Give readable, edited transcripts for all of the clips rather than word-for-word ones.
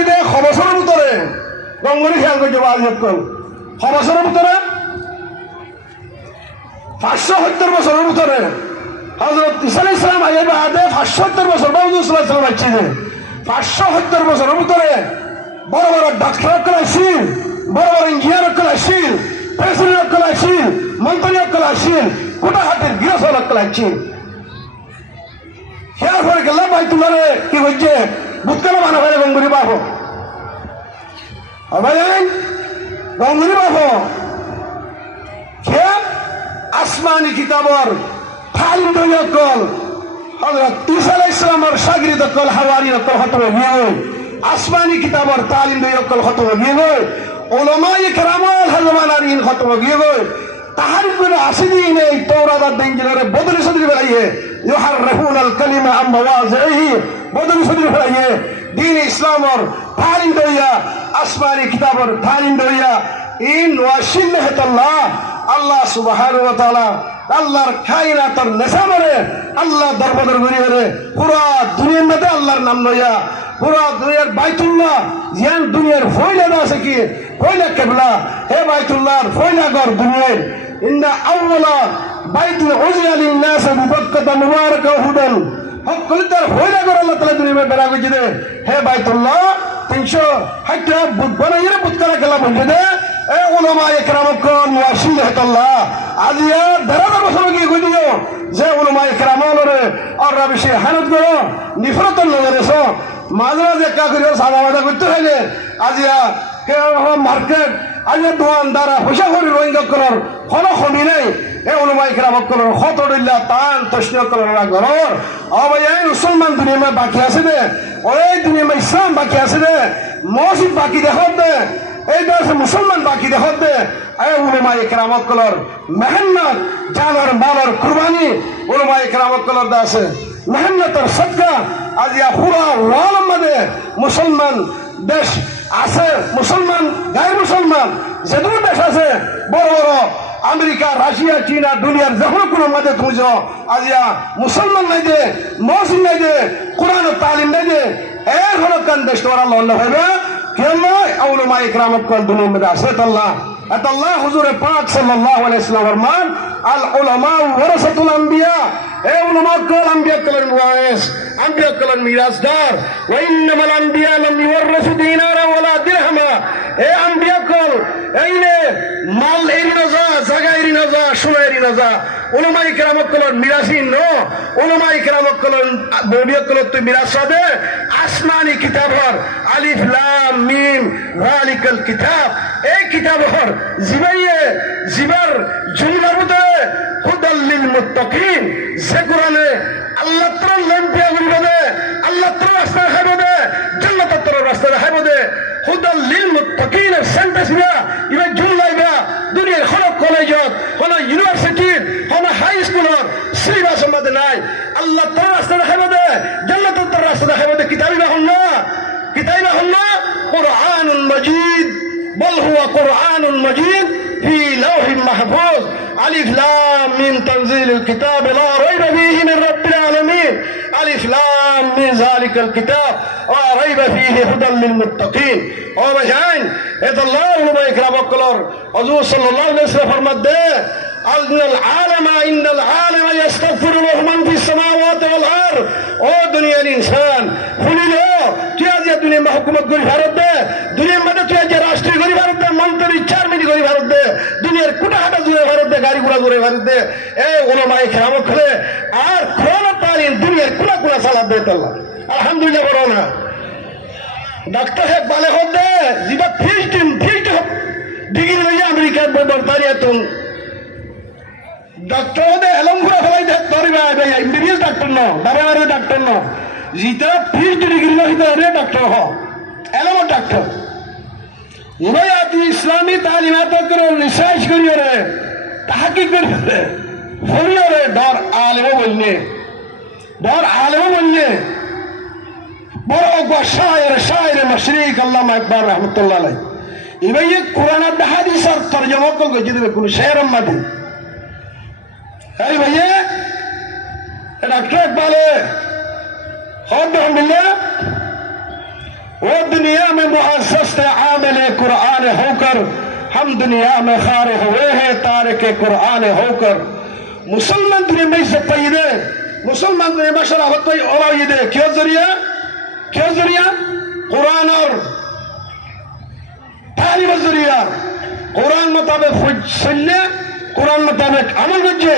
ঈদে খবসরের ভিতরে রঙ্গনি খেয়াল করছে বাজকল খবসরের ভিতরে 570 বছরের ভিতরে হযরত ঈসা আলাইহিস সালাম আইবে আদে 570 বছর বাউদুল্লাহ সাল্লাল্লাহু আলাইহি ওয়াসাল্লাম 570 বছরের ভিতরে বড় বড় ডাক্তার কলাইছিল, বড় বড় ইঞ্জিনিয়ার কলাইছিল, প্রেসিডেন্ট কলাইছিল, মন্ত্রী কলাইছিল, কোটাহাটের গৃহস্থ কলাইছিল। খেয়াল করে গেলাম বাইতুল্লাহরে কি হচ্ছে বুতকালা বানা ফেলে গঙ্গুরি বাবু ভাইজান গঙ্গুরি বাবু খেয়াল আসমানি কিতাবর তালিম দইকল হযরত ঈসা আলাইহিস সালামের শাগিরদ কল হাওয়ারি কল খতম হয়ে আসমানি কিতাবর তালিম দইকল খতম হয়ে উলামায়ে কেরামল হাজমানার ইন খতম হয়ে তাহার উপরে আসিদিন এই তাওরাত আর ইনজিলের বদলে সদরি বেলাইয়ে ইউহাররিফুনাল কালিমা আম মাওয়াজিহি বদলে সদরি বেলাইয়ে দ্বীন ইসলামর তালিম দইয়া আসমানি কিতাবর তালিম দইয়া ইন ওয়াশিল্লাহুল্লাহ আল্লাহ সুবহানাহু ওয়া তাআলা আল্লাহর কায়নাতের নেশামরে আল্লাহ দরবারের গরিবরে পুরো দুনিয়ার মধ্যে আল্লাহর নাম লইয়া পুরো দুনিয়ার বাইতুল্লাহ জিয়ান দুনিয়ার ফয়লা আছে কি ফয়লা কিবলা হে বাইতুল্লাহর ফয়লা ঘর দুনিয়ার ইন্না আউওয়ালা বাইতুল উযিয়া লিন-নাস বিবাক্কাতা মুবারাকা হুদান হকলতার ফয়লা ঘর আল্লাহ তাআলা দুনিয়ায় বেরা কইছে দে হে বাইতুল্লাহ 300 বুত বানাইরা বুত করা গেলা বলছে দে এ উলামায়ে কেরামকল ওয়াশিল্লাহুল্লাহ আজিয়া দারাদা বছর কি কইদিও যে উলামায়ে কেরামলরে আর রাবিশে হানত করো নিফরতন নজরেছো মাঝে মাঝে কা করিও সাদা মাদা করতে হইলে আজিয়া কে মার্কেট আজিয়া দোকানদারা পয়সা করে রোহিঙ্গা করার কোনো খনি নেই এ উলামায়ে কেরামকলর খতরইল্লা তান তশনিয়া করার ঘর আবাই এই মুসলমান দুনিয়া বাকি আছে দে ওই দুনিয়া ইসলাম বাকি আছে দে মসজিদ বাকি দেখো দে এই দেশে মুসলমান বাকি দেখো দে এই উলামায়ে কেরামকলর মেহনত জানার মালর কুরবানি উলামায়ে কেরামকলর আছে মেহনতের সদকা আজিয়া পুরা ওয়ালার মধ্যে মুসলমান দেশ আছে মুসলমান গায়ের মুসলমান যেগুলো দেশ আছে বড় বড় আমেরিকা রাশিয়া চীনা দুনিয়ার যখন কোনো মধ্যে তুমি যাও আজিয়া মুসলমান নাই যে মসজিদ নাই যে কোরআন তালিম নাই যে এর হলো কান দেশ তোরা লন্ডা হবে কেন উলামায়ে কেরামকল দুনিয়ার মধ্যে আছে আল্লাহ হুজুর পাক সাল্লাল্লাহু আলাইহি ওয়াসাল্লাম ফরমান আল উলামা ওয়ারাসাতুল আম্বিয়া এ উলামা কল আম্বিয়া কলের মুওয়ারিস আম্বিয়া কলের মিরাসদার ওয়া ইন্নামাল আম্বিয়া লাম ইওয়ারিসু দিনারা ওয়ালা দিরহামা এ আম্বিয়া কল এইনে মাল এরিনা যা জায়গা এরিনা যা সোনা এরিনা যা উলামায়ে কেরামকলের মিরাসিন নো উলামায়ে কেরামকলের বডিয়কলের তো মিরাস হবে আসমানি কিতাবর আলিফ লাম মিম যালিকাল কিতাব এই কিতাবর জিবাইয়ে জিবার জুমলাবুতে হুদাল লিল মুত্তাকিন যে কোরআনে আল্লাহ তাআলা লম্পিয়া গুরবে আল্লাহ তাআলা রাস্তা দেখাবে জান্নাতের তরফ রাস্তা দেখাবে হুদাল লিল মুত্তাকিন সেন্টেন্সিয়া ইবা জুমলাইবা দুনিয়ার কোন কলেজত কোন ইউনিভার্সিটির কোন হাই স্কুলের সিলেবাসের মধ্যে নাই আল্লাহ তাআলা রাস্তা দেখাবে জান্নাতের তরফ রাস্তা দেখাবে কিতাবিবা হল্লা কুরআনুল মাজিদ বল হুয়া কুরআনুল মাজিদ في لوح محفوظ ألف لام من تنزيل الكتاب لا ريب فيه من رب العالمين ألف لام من ذلك الكتاب لا ريب فيه هدى للمتقين وبجان إذا الله لما يكرم الكلور حضور صلى الله عليه وسلم فرمت إن العالم يستغفر له من في السماوات والأرض او دنيا الإنسان খুলি লো তুই আজ দুনিয়া হুকুমত করি ভারত দে দুনিয়ার মধ্যে তুই আজ রাষ্ট্রীয় করি ভারত দে মন্ত্রী চেয়ারম্যান করি ভারত দে দুনিয়ার কুটাহাটা জুড়ে ভারত দে গাড়ি ঘোড়া জুড়ে ভারত দে এ উলামায়ে কেরাম খুলে আর কোন তালিম দুনিয়ার কুলা কুলা সালাত দে আল্লাহ আলহামদুলিল্লাহ বলো না ডাক্তার সাহেব বালে হদ দে জিবা ফিল্ড ডিগ্রি লইয়া আমেরিকার বর্তারিয়া তুম ডাক্তার দে এলম ঘুরে ফেলাই দে তরিবা ইন্ডিভিজুয়াল ডাক্তার ন বারে ডাক্তার ন জিতা ফিল্ড ডিগ্রি লইতে রে ডাক্তার হ এলম ডাক্তার এবারে আদি ইসলামী তালিমাত করে রিসার্চ করিও রে তাহাকিক করিও রে হরিও রে ডর আলেম বললে বড় শায়ের মাশরিক আল্লামা ইকবাল রাহমাতুল্লাহ আলাইহি এবারে কোরআন আর হাদিস আর তরজমা করে দিবে কোন শের মাদি এই ভাইয়া ডাক্তার বলে আলহামদুলিল্লাহ वो दुनिया में मुअज़्ज़ज़ थे आमिल कुरान होकर, हम दुनिया में खारे हुए हैं तारिक कुरान होकर। मुसलमान दुनिया में इज्जत पाई दे, मुसलमान दुनिया में शराफत पाई और ये दे क्यों जरिया कुरान और तालीम जरिया। कुरान मुताबिक सुनने, कुरान मुताबिक अमल करके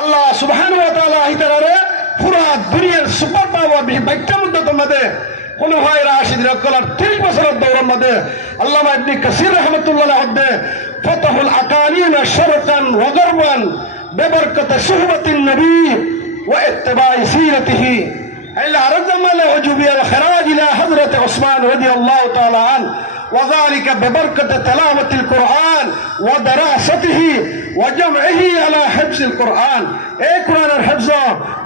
अल्लाह सुब्हानाहु व तआला ही तरह पूरा दुनियार सुपर पावर भी बैठा मुद्दत मध्य কোনো ভাই রাশিদ রকলার 30 বছরের দৌড়ের মধ্যে আল্লামা ইবনে কাসির রাহমাতুল্লাহ আলাইহি ফতহুল আকালিম শারকান ওয়া গারবান বিবরকত সুহবতিন নবী ওয়া ইত্তিবাই সিরাতিহি ইলা রাজমা লাহু জুবিয়াল খিরাজ ইলা হযরত উসমান রাদিয়াল্লাহু তাআলা আন وذلك ببركة تلاوة القرآن ودراسته وجمعه على حفظ القرآن. اے قرآن الحفظ،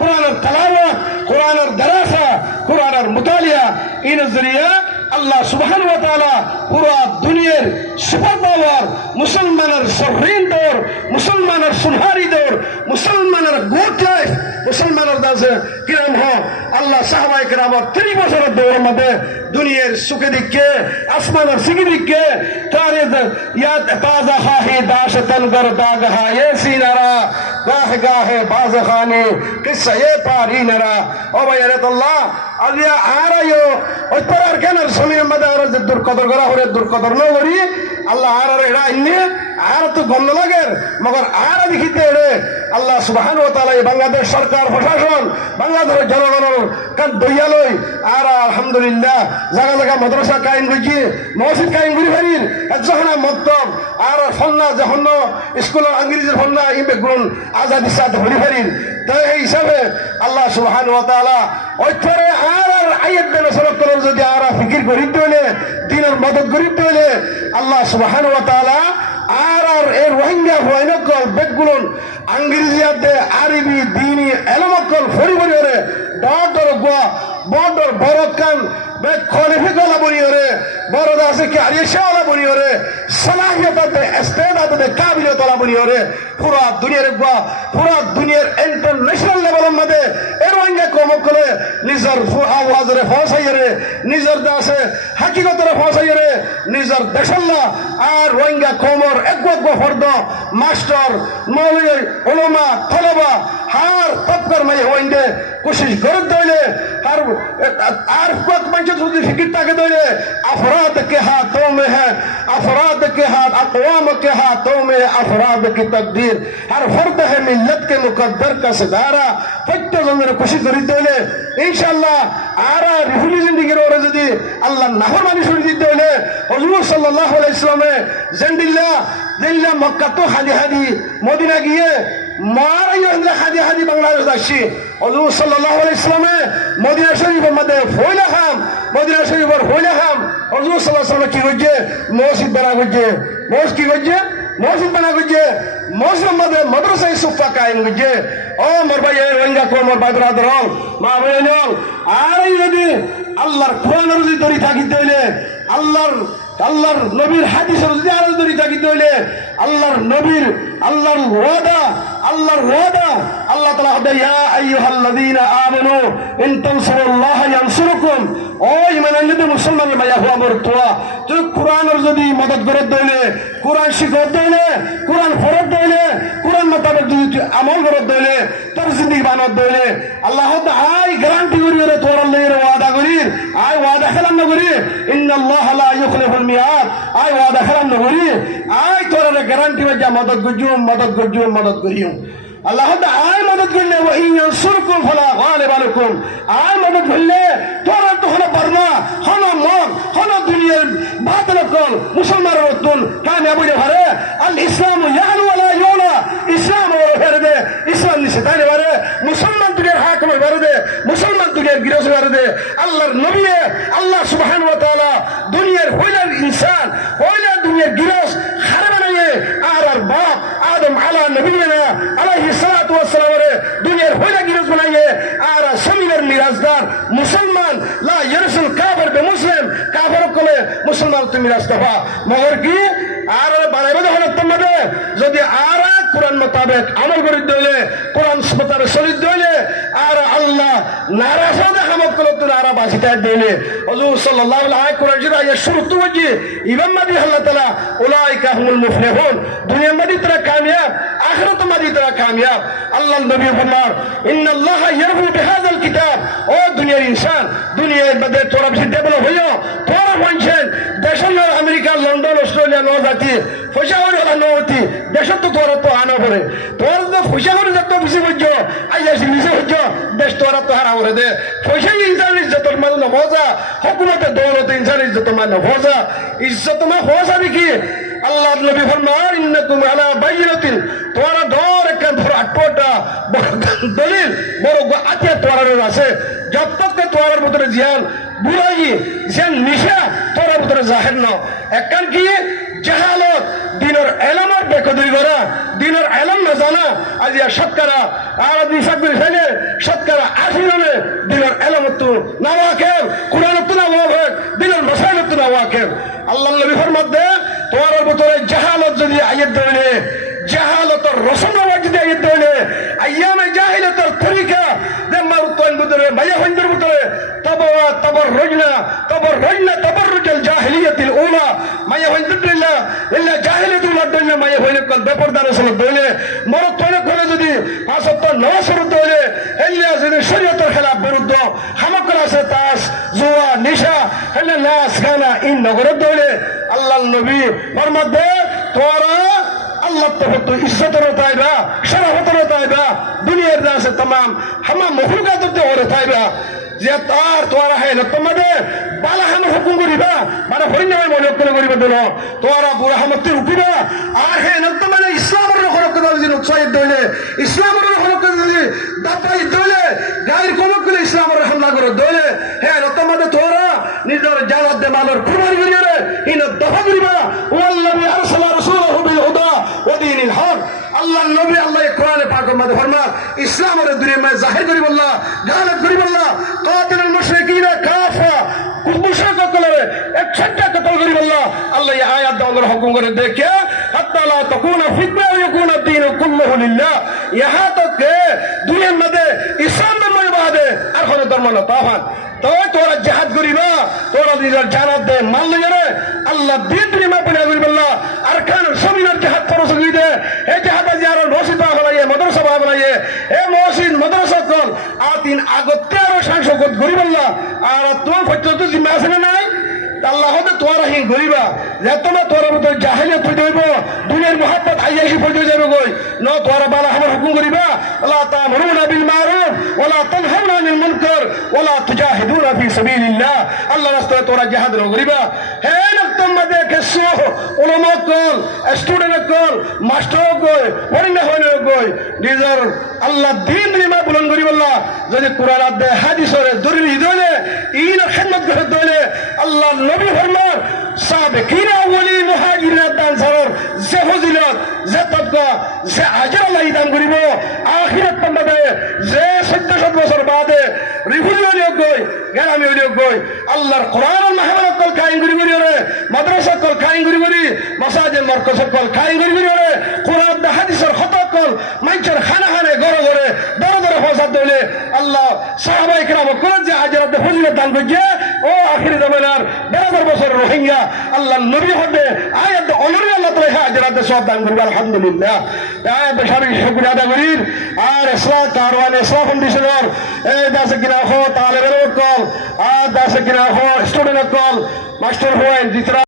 قرآن التلاوة، قرآن الدراسة، قرآن المطالعة ان الذریعہ আল্লাহ সুবহানাহু ওয়া তাআলা পুরো দুনিয়ার সুপার পাওয়ার মুসলমানের সররিন দৌর, মুসলমানের সুনহারি দৌর, মুসলমানের গুড লাইফ, মুসলমানের দাসে কিরাম হ আল্লাহ সাহাবায়ে কিরামের 30 বছরের দৌরের মধ্যে দুনিয়ার সুখে দিকে আসমানের সিগি দিকে তারিদ ইয়াদ তাজা খাহি দাশতন গরদাগহা ये सीनारा गाह गाहे बाज़खाने किस्सा ये पारी नरा ओ भाई अल्लाह अलिया आ रही हो और पर अरकान समीर मदा और दूर कदर करा हो रे दूर कदर न करी अल्लाह आ रहा है इन्हें आ रहा तो गंद लगे मगर आ रहा दिखते रे अल्लाह सुब्हानाहु व तआला बांग्लादेश सरकार प्रशासन बांग्लादेश जनगणर कान दयालय आ रहा अल्हम्दुलिल्लाह जगह जगह मदरसा कायम करी मस्जिद कायम करी फरिर एजहना मक्तब आ रहा फन्ना जहन्नो स्कूल अंग्रेजी फन्ना इबे गुण आजादी साथ भरी फरिर তাই এই হিসাবে আল্লাহ সুবহানাহু ওয়া তাআলা ওইখানে আর আয়াত দেন সরব করার যদি আরা ফিকির করি দিলে দিনের মদদ করি দিলে আল্লাহ সুবহানাহু ওয়া তাআলা আর এর রোহিঙ্গা ভয়নকল বেগুলন ইংরেজিয়াতে আরবি দ্বীনি এলমকল ফরি ফরি রে ডটর গোয়া বর্ডর বরকান বে খলিফিকলা বনি রে বড় আছে কি আরিশালা বনি রে সালাহিয়াতে ইস্তেদাতে কাবিলিয়তলা বনি রে পুরা দুনিয়ার গোয়া পুরা দুনিয়ার ইন্টারন্যাশনাল লেভেলের মধ্যে এর রোহিঙ্গা কমকলে নিজের আওয়াজরে ফসাইরে নিজের দাসে হাকিকতরে ফসাইরে নিজের দেশাল্লাহ আর রোহিঙ্গা কমর একগব ফরদ মাস্টার মৌলভী উলামা তলবা হার তবকার মাই হইন্দে कोशिश कर दौले हर कोई मंच सुधी फिक्र ताके दौले अफराद के हाथों में है, अफराद के हाथ अक़वाम के हाथों में अफराद की तकदीर, हर फर्द है मिल्लत के मुकद्दर का सितारा फट्टे जमीन कोशिश करी दौले इंशाअल्लाह आरा रिफुली जिंदगी रो रजदी अल्लाह नाफरमानी छोड़ दी दौले हुजूर सल्लल्लाहु अलैहि वसल्लम जिंदिल्ला दिल्ला मक्का तो हादी हादी मदीना गिए मारा योंद्रा हादी हादी बांग्लादेश दाशी हुजूर सल्लल्लाहु अलैहि वसल्लम मदीना शरीफের মধ্যে ফয়লা খাম মদীনা শরীফের ফয়লা খাম হুজুর সাল্লাল্লাহু আলাইহি ওয়াসাল্লাম কি করছে মসজিদ বানা করছে মসজিদ কি করছে মসজিদ বানা করছে মসজিদের মধ্যে মাদ্রাসা সুফা কায়েম করছে ও মোর ভাই রোহিঙ্গা কো মোর ভাই ব্রাদার হল মা বোন হল আর এই যদি আল্লাহর কোরআনের যদি দড়ি থাকিতে হইলে আল্লাহর নবীর হাদিসের যদি আরো দড়ি থাকিতে হইলে আল্লাহর নবীর আল্লাহর ওয়াদা আল্লাহ তাআলা হবে ইয়া আইয়ুহাল্লাযীনা আমানু ইন তানসুরুল্লাহ ইয়ানসুরকুম ও ঈমানওয়ালা মুসলমান ভাইয়া হওয়া মরতুয়া তুই কোরআনের যদি মদদ করে দইলে কোরআন শিখর দইলে কোরআন ফরজ দইলে কোরআন মোতাবেক যদি আমল করে দইলে তোর জিন্দেগি বানাত দইলে আল্লাহ আই গ্যারান্টি করি রে তোর আল্লাহর ওয়াদা করি আই ওয়াদা খেলাম না করি ইন্নাল্লাহ লা ইউখলিফুল মিয়াদ আই ওয়াদা খেলাম না করি আই তোর গ্যারান্টি বাজা মদদ করিও আল্লাহ আয় মদদ করলে ইয়ানসুরকুম ফালা গালিবা লাকুম আয় মদদ করলে তোরা তো হলো বর্মা হলো মগ হলো দুনিয়ার বাতিল কল মুসলমানের রতন কামিয়াবি হারে আল ইসলাম ইয়ালু ওয়ালা ইউলা ইসলাম ওরে ফেরদে ইসলাম নিশানে বারে মুসলমান দুনিয়ার হাকিম বারে মুসলমান দুনিয়ার গিরস বারে আল্লাহর নবী আল্লাহ সুবহানাহু ওয়া তাআলা দুনিয়ার হইলার ইনসান হইলা দুনিয়ার গিরস খারাপ বানায়ে আর বাপ আদম আলা নবিয়িনা আলাইহিস সালাতু ওয়াস সালাম রে দুনিয়ার হইলা গিরস বানায়ে আর সমিনের মিরাজদার মুসলমান লা ইয়ারসুল কাফির বে মুসলিম কাফির কোলে মুসলমান তুমি মিরাজ দফা মগর কি আর বাড়াইবে যখন তোমাদের যদি আর কোরআন মোতাবেক আমল করে দিলে কোরআন মোতাবেক শরীর দিলে আর আল্লাহ নারাজ হবে হামদ করতে নারা বাসিতে দিলে হুজুর সাল্লাল্লাহু আলাইহি কোরআন জিরা ইয়া শুরু তো জি ইমাম মাদি আল্লাহ তাআলা উলাইকা হুমুল মুফলিহুন দুনিয়া মাদি তারা কামিয়াব আখিরাত মাদি তারা কামিয়াব আল্লাহর নবী ফরমান ইন্নাল্লাহ ইয়ারফু বিহাযাল কিতাব ও দুনিয়ার ইনসান দুনিয়ার মধ্যে তোরা বেশি ডেভেলপ হইও তোরা বলছেন দেশের আমেরিকা লন্ডন অস্ট্রেলিয়া ন জাতি পয়সা করে ওরা নতি দেশের তো তোরা তো আনা করে তোর তো পয়সা করে যত বেশি বুঝছো আইয়াছি নিজে বুঝছো দেশ তোরা তো হারা করে দে পয়সা ইনসান ইজ্জতের মানে না মজা হুকুমতে দৌলত ইনসান ইজ্জত মানে মজা ইজ্জত মানে মজা নাকি আল্লাহ নবী ফরমান ইন্নাকুম আলা বাইনাতিন তোরা দর একটা ধর আটপটা দলিল বড় আতিয়া তোরার আছে যতকে তোরার ভিতরে জিয়ান বুড়াই জিয়ান নিশা তোরার ভিতরে জাহের ন একখান কি জাহালত দিনের এলামার বেকদরি করা দিনের এলাম না জানা আজ শতকরা আর নিশাক ফেলে শতকরা 80 জনে দিনের এলামত না ওয়াকেব কোরআনত না ওয়াকেব দিনের মাসাইলত না ওয়াকেব আল্লাহ নবী ফরমাতে তোরার ভিতরে জাহালত যদি আয়াত দেয় জাহালতর রসম যদি আয়াত দেয় আইয়ামে জাহিলাতের তরিকা দেমার তোল ভিতরে মায়া হইন্দের ভিতরে তাবররুজনা তাবররুজাল জাহিলিয়াতিল উলা মায়া হইন্দের দিলা ইল্লা জাহিলিয়াতুল মাদ্দানা মায়া হইলে কল বেপরদার আসলে দইলে মর তোলে করে যদি পাঁচত নওয়াসর দইলে ইল্লা যদি শরীয়তের খেলাফ বিরুদ্ধ হামাকর আছে তাস জুয়া নিশা ইল্লা নাস গানা ইন নগর দইলে আল্লাহর নবী ফরমাতে তোরা আল্লাহ তো ইজ্জতের তাইবা শরাফতের তাইবা দুনিয়ার আছে तमाम হামা মখলুকাততে ওরে তাইবা যে তার তোরা হয় না তোমাদের বালা হাম হুকুম করিবা মানে হইনা মনে করিবা দিল তোরা বুড়া হামতে উঠিবা আর হে না তোমাদের ইসলামের হরক যদি উৎসাহিত দইলে ইসলামের হরক যদি দাপাই দইলে গায়ের কমক করে ইসলামের হামলা করে দইলে হে না তোমাদের তোরা নিজের জালাত দে মালর কুরবানি করিয়া রে ইন দফা করিবা ওয়াল্লাহি আরসালা রাসূলহু বিল হুদা ওয়া দীনিল হক আল্লাহ নবী আল্লাহ কোরআনে পাকের মধ্যে ফরমান ইসলামের দুনিয়ায় মে জাহির করি বল্লাহ জাহালাত করি বল্লাহ কাতিলুল মুশরিকিনা কাফা মুশরিক কলরে একসাথে কতল করি বল্লাহ আল্লাহ এই আয়াত আল্লাহর হুকুম করে দেখে হাত্তা লা তাকুনা ফিতনা ওয়া ইয়াকুনা দ্বীন কুল্লুহু লিল্লাহ ইহা তক দুনিয়ার মধ্যে ইসলাম ধর্ম বাদে আর কোন ধর্ম না তাহান তো তোরা জিহাদ করিবা তোরা নিজের জানাত দে মান লইরে আল্লাহ দিন দুনিয়া বলে করি বল্লাহ আর কান সবিনার জিহাদ ফরজ হই দে এই জিহাদ যারা মসজিদ বানাইয়ে মাদ্রাসা বানাইয়ে এই মসজিদ মাদ্রাসা কল আতিন আগতে আর সংসদ করি বল্লাহ আর তোমার ফততো জিম্মা আছে না নাই আল্লাহ হবে তোরা হি গরিবা যেতনা তোরা মতো জাহিলিয়াত হইতে হইব দুনিয়ার মোহাব্বত আইয়াসি পড়তে যাবে কই ন তোরা বালা আমার হুকুম করিবা আল্লাহ তা'মুরুনা বিল মারুফ ওয়া লা তানহাউনা আনিল মুনকার ওয়া লা তুজাহিদুনা ফি সাবিলিল্লাহ আল্লাহ রাস্তায় তোরা জিহাদ করিবা হে নকতম মধ্যে কেসু উলামা কল স্টুডেন্ট কল মাস্টার কই পরিনা হইলে কই নিজের আল্লাহ দিন নিমা বুলন করি বল্লাহ যদি কোরআন আদে হাদিসরে দলিল দিলে ইন খিদমত করে দিলে আল্লাহ নবী ফরমান সাবিকিনা ওয়ালি মুহাজিরিন আনসার যে ফজিলত যে তকওয়া যে আজর আল্লাহ দান করিব আখিরাত মধ্যে যে 1400 বছর বাদে রিফুজিও কই গ্রামে হইও কই আল্লাহর কোরআন মাহফিল কল কায়েম করি রে মাদ্রাসা কল কায়েম করি মাসাজিদ মারকাজ কল কায়েম করি রে কোরআন দা হাদিসের খতম কল মাইচার খানা খানে গরে গরে দরে দরে ফসাদ দলে আল্লাহ সাহাবায়ে কিরাম কোরআন যে আজরাত ফজিলত দান করিয়ে ও আখির জামানার 1000 বছর রোহিঙ্গা আল্লাহ নবী হবে আয়াত অনুরি আল্লাহ তাআলা আজরাত সব দান করবে আলহামদুলিল্লাহ তাই বেশারি শুকরিয়া আদা করি আর ইসলাম কারওয়ান ইসলাম ফাউন্ডেশনের এই দাসে কিনা হো তালেবের কল আর দাসে কিনা হো স্টুডেন্ট কল মাস্টার হয়